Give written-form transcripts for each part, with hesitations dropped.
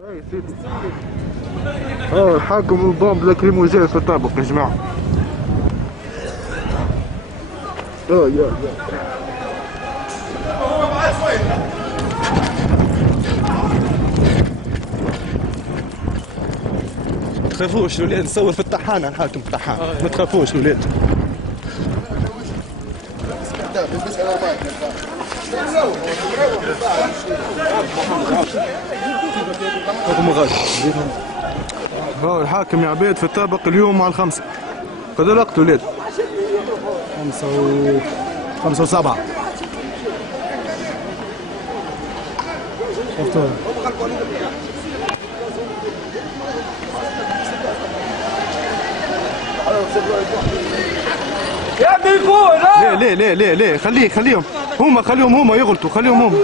اي سيدي. الحاكم البومب لاكريموجين في الطابق يا جماعه. يا ما تخافوش الولاد، نصور في الطحانه الحاكم الطحان، ما تخافوش الولاد. الحاكم يا عبيد في الطابق اليوم مع الخمسة. قد الوقت ولاد؟ 5 و7. شفتوا يا ابني فوق. ليه خليهم هما يغلطوا، خليهم هما.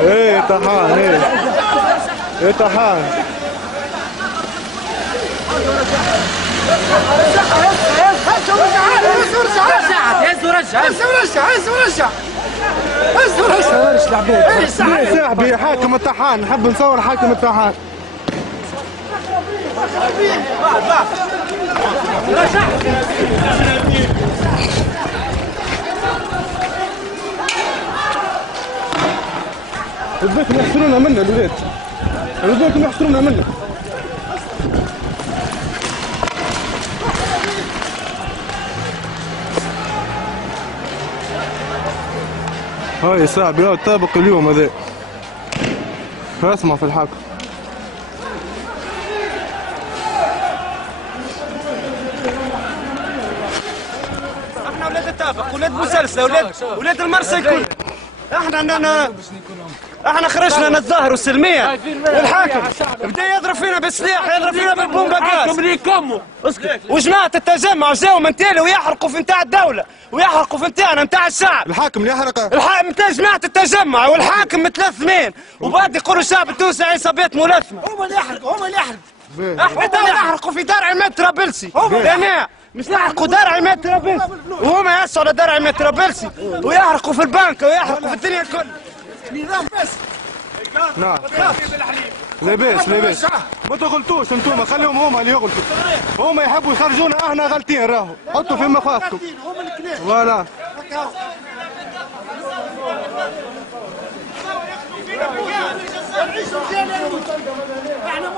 ايه طحان، ايه طحان. صاحبي حاكم الطحان، نحب نصور حاكم الطحان. بدكم يحصرونا منا الولاد، بدكم يحصرونا منا. هاي صاحبي الطابق اليوم هذا. اسمع في الحاكم. احنا ولاد الطابق، ولاد مسلسل، ولاد المرسى الكل. احنا خرجنا نتظاهروا سلميا، والحاكم بدا يضرب فينا بالسلاح، يضرب فينا بالبومباكاس. اسكت. وجماعة التجمع جاوا من تالي ويحرقوا في نتاع الدولة، ويحرقوا في نتاعنا نتاع الشعب. الحاكم اللي يحرق؟ الحاكم نتاع جماعة التجمع، والحاكم متلثمين، وبعد يقولوا الشعب التونسي عصابات ملثمة. هما اللي يحرقوا. احنا نحرقوا في درع عماد طرابلسي. انا مش نحرقوا درع عماد طرابلسي، وهما يسعوا على درع عماد طرابلسي، ويحرقوا في البنك، ويحرقوا في الدنيا الكل. نظام بس. نعم. لاباس ما تغلطوش انتوما، خليهم هما اللي يغلطوا. هما يحبوا يخرجونا احنا غلطين، راهو حطوا في مخاخكم. فوالا. احنا